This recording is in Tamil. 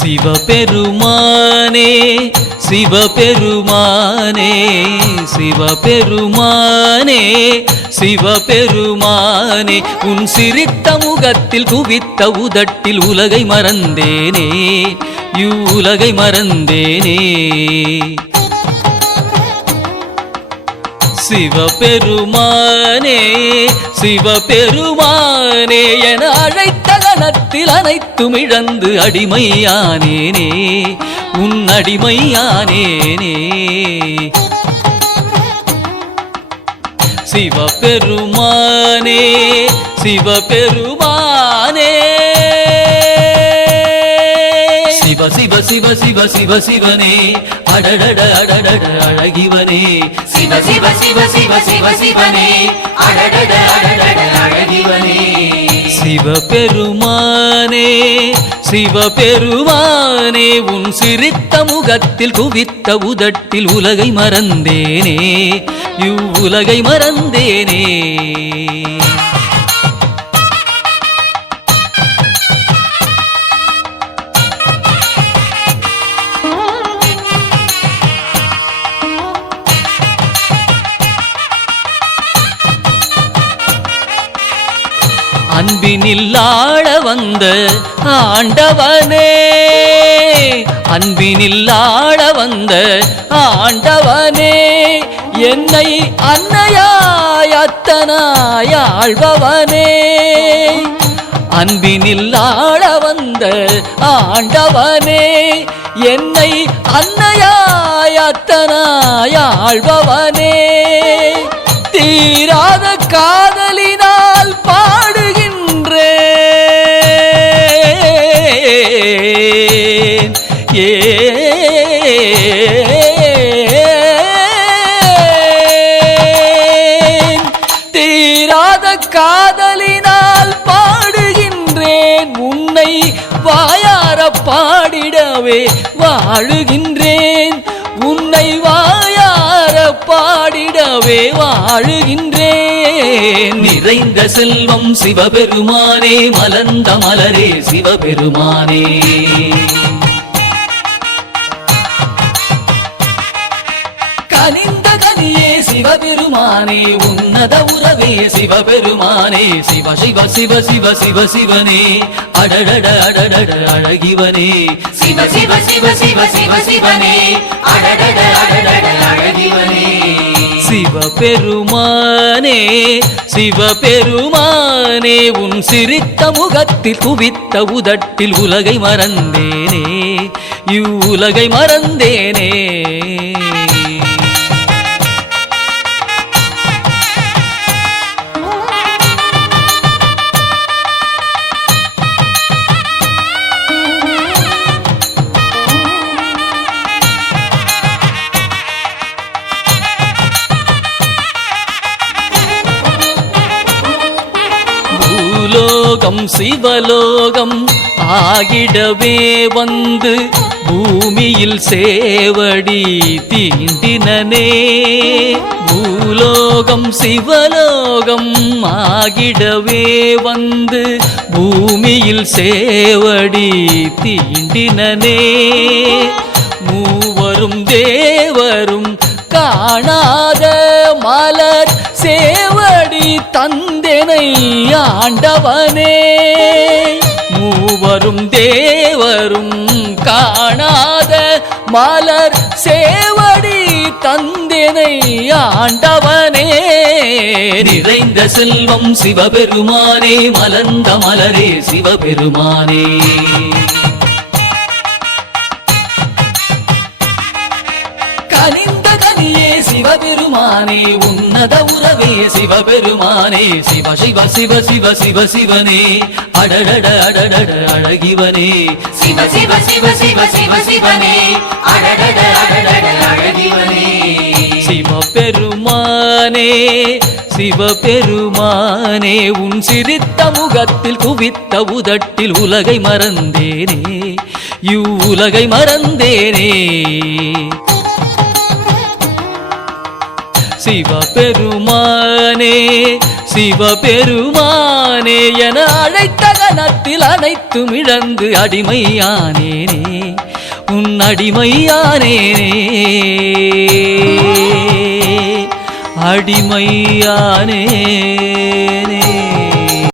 சிவபெருமானே சிவபெருமானே சிவபெருமானே சிவபெருமானே உன் சிரித்த முகத்தில் குவித்த உதட்டில் உலகை மறந்தேனே இவ்வுலகை மறந்தேனே. சிவபெருமானே சிவபெருமானே என அழைத்த கணத்தில் அனைத்தும் இழந்து அடிமையானேனே. உன் அடிமையானேனே. சிவபெருமானே சிவபெருமானே. சிவ சிவ சிவ சிவ சிவனே. அடடட அடடட அழகிவனே. சிவ சிவ சிவ சிவ சிவ சிவனே. அடடட அடடட அழகிவனே. சிவபெருமானே சிவபெருமானே உன் சிரித்த முகத்தில் குவித்த உதட்டில் உலகை மறந்தேனே. இவ்வுலகை மறந்தேனே. அன்பினில் ஆள வந்த ஆண்டவனே. அன்பினில் ஆள வந்த ஆண்டவனே. என்னை அன்னையாய் அத்தனாய் ஆழ்பவனே அன்பினில் ஆள வந்த ஆண்டவனே. என்னை அன்னையாய் அத்தனாய் ஆழ்பவனே தீராத கால ஏன்? தீராத காதலினால் பாடுகின்றேன். உன்னை வாயார பாடிடவே வாழுகின்றேன். உன்னை வாயார பாடிடவே வாழுகின்றேன். நிறைந்த செல்வம் சிவபெருமானே மலர்ந்த மலரே சிவபெருமானே. கனிந்ததனியே சிவபெருமானே உன்னத உறவே சிவபெருமானே சிவ சிவ சிவ சிவ சிவ சிவனே அடடட அடடட அழகிவனே. சிவ சிவ சிவ சிவ சிவ சிவனே அடடட அடடட அழகிவனே. சிவபெருமானே சிவபெருமானே உன் சிரித்த முகத்தில் குவித்த உதட்டில் உலகை மறந்தேனே. இவ்வுலகை மறந்தேனே. பூலோகம் சிவலோகம் ஆகிடவே வந்து பூமியில் சேவடி தீண்டினே பூலோகம் சிவலோகம் ஆகிடவே வந்து பூமியில் சேவடி தீண்டினே மூவரும் தேவரும் காணா தந்தனை ஆண்டவனே மூவரும் தேவரும் காணாத மலர் சேவடி தந்தனை ஆண்டவனே நிறைந்த செல்வம் சிவபெருமானே மலர்ந்த மலரே சிவபெருமானே. கனிந்த கனியே சிவபெருமானே உன்னத உறவே சிவபெருமானே. சிவ சிவ சிவ சிவ சிவ சிவனே. அடடட அடடட அழகிவனே. சிவ சிவ சிவ சிவ சிவ சிவனே. அடடட அடடட அழகிவனே. சிவபெருமானே சிவபெருமானே உன் சிரித்த முகத்தில் குவித்த உதட்டில் உலகை மறந்தேனே. இவ்வுலகை மறந்தேனே. சிவபெருமானே சிவபெருமானே என அழைத்த கணத்தில் அனைத்தும் இழந்து அடிமையானேனே உன் அடிமையானேனே. அடிமையானே